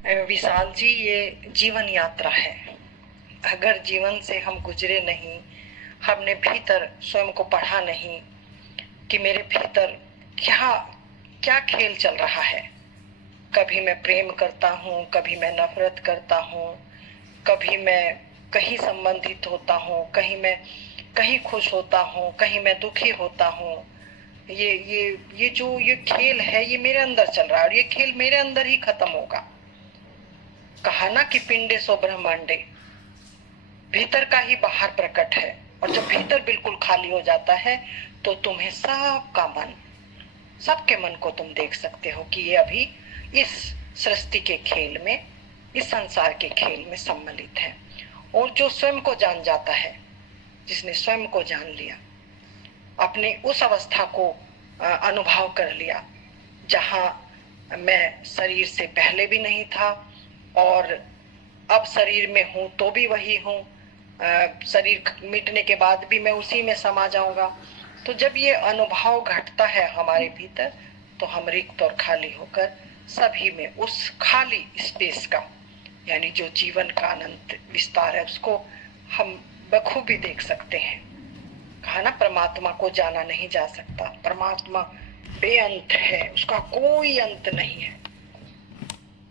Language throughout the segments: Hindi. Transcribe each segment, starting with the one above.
विशाल जी, ये जीवन यात्रा है। अगर जीवन से हम गुजरे नहीं, हमने भीतर स्वयं को पढ़ा नहीं कि मेरे भीतर क्या क्या खेल चल रहा है। कभी मैं प्रेम करता हूँ, कभी मैं नफरत करता हूँ, कभी मैं कहीं संबंधित होता हूँ, कहीं खुश होता हूँ, कहीं मैं दुखी होता हूँ। ये जो ये खेल है, ये मेरे अंदर चल रहा है और ये खेल मेरे अंदर ही खत्म होगा। कहा ना कि पिंडे सो ब्रह्मांडे, भीतर का ही बाहर प्रकट है। और जब भीतर बिल्कुल खाली हो जाता है तो तुम्हें सबका मन, सबके मन को तुम देख सकते हो कि ये अभी इस सृष्टि के खेल में, इस संसार के खेल में सम्मिलित है। और जो स्वयं को जान जाता है, जिसने स्वयं को जान लिया, अपने उस अवस्था को अनुभव कर लिया जहां मैं शरीर से पहले भी नहीं था और अब शरीर में हूं तो भी वही हूं, शरीर मिटने के बाद भी मैं उसी में समा जाऊंगा। तो जब ये अनुभव घटता है हमारे भीतर, तो हम रिक्त और खाली होकर सभी में उस खाली स्पेस का, यानी जो जीवन का अनंत विस्तार है, उसको हम बखूबी देख सकते हैं। कहा ना, परमात्मा को जाना नहीं जा सकता। परमात्मा बेअंत है, उसका कोई अंत नहीं है।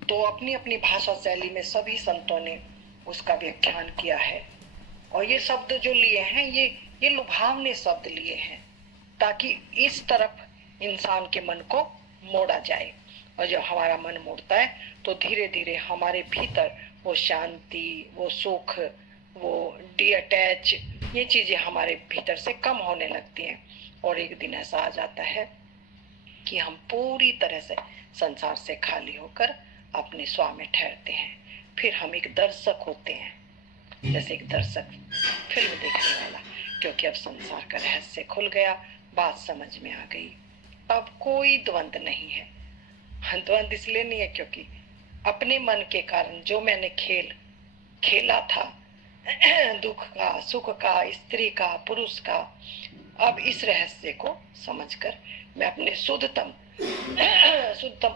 तो अपनी अपनी भाषा शैली में सभी संतों ने उसका व्याख्यान किया है। और ये शब्द जो लिए हैं, ये लुभावने शब्द लिए हैं, ताकि इस तरफ इंसान के मन को मोड़ा जाए। और जब हमारा मन मुड़ता है तो धीरे धीरे हमारे भीतर वो शांति, वो सुख, वो डिअटैच, ये चीजें हमारे भीतर से कम होने लगती हैं। और एक दिन ऐसा आ जाता है कि हम पूरी तरह से संसार से खाली होकर अपने स्व में ठहरते हैं। फिर हम एक दर्शक होते हैं, जैसे एक दर्शक फिल्म देखने वाला, क्योंकि अब संसार का रहस्य खुल गया, बात समझ में आ गई। अब कोई द्वंद्व नहीं है। द्वंद्व इसलिए नहीं है क्योंकि अपने मन के कारण जो मैंने खेल खेला था, दुख का, सुख का, स्त्री का, पुरुष का, अब इस रहस्य को समझकर मैं अपने शुद्धतम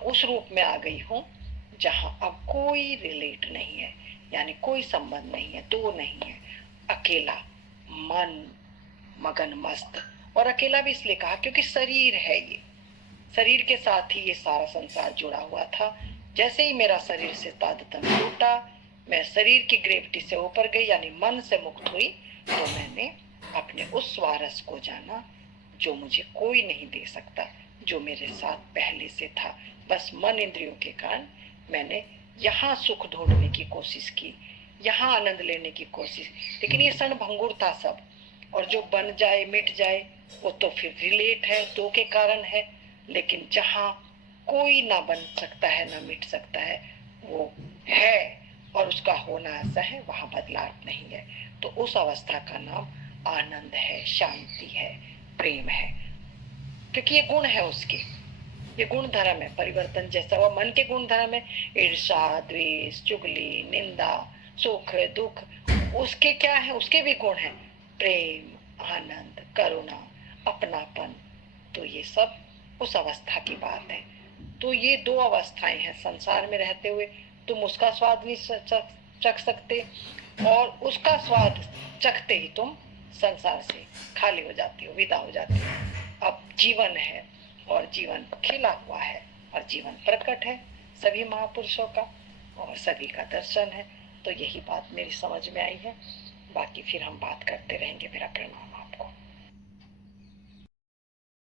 उस रूप में आ गई हूँ जहां अब कोई रिलेट नहीं है, यानी कोई संबंध नहीं है, दो नहीं है, अकेला मन मगन मस्त। और अकेला भी इसलिए कहा क्योंकि शरीर है, ये शरीर के साथ ही ये सारा संसार जुड़ा हुआ था। जैसे ही मेरा शरीर से तादात्म्य टूटा, मैं शरीर की ग्रेविटी से ऊपर गई, यानी मन से मुक्त हुई, तो मैंने अपने उस स्वारस को जाना जो मुझे कोई नहीं दे सकता, जो मेरे साथ पहले से था। बस मन इंद्रियों के कारण मैंने यहाँ सुख ढूंढने की कोशिश की, यहाँ आनंद लेने की कोशिश, लेकिन ये क्षण भंगुर था सब। और जो बन जाए मिट जाए वो तो फिर रिलेट है, दो के कारण है। लेकिन जहाँ कोई ना बन सकता है ना मिट सकता है, वो है और उसका होना ऐसा है, वहां बदलाव नहीं है। तो उस अवस्था का नाम आनंद है, शांति है, प्रेम है, क्योंकि ये गुण है उसके, ये गुण धर्म है। परिवर्तन जैसा हुआ मन के गुण धर्म है, ईर्षा, द्वेष, चुगली, निंदा, सुख, दुख, उसके क्या है, उसके भी गुण है, प्रेम, आनंद, करुणा, अपनापन। तो ये सब उस अवस्था की बात है। तो ये दो अवस्थाएं हैं संसार में रहते हुए। तुम उसका स्वाद नहीं चख सकते और उसका स्वाद चखते ही तुम संसार से खाली हो जाती हो, विदा हो जाती हो। अब जीवन है और जीवन खिला हुआ है और जीवन प्रकट है सभी महापुरुषों का और सभी का दर्शन है। तो यही बात मेरी समझ में आई है। बाकी फिर हम बात करते रहेंगे। मेरा प्रणाम आपको।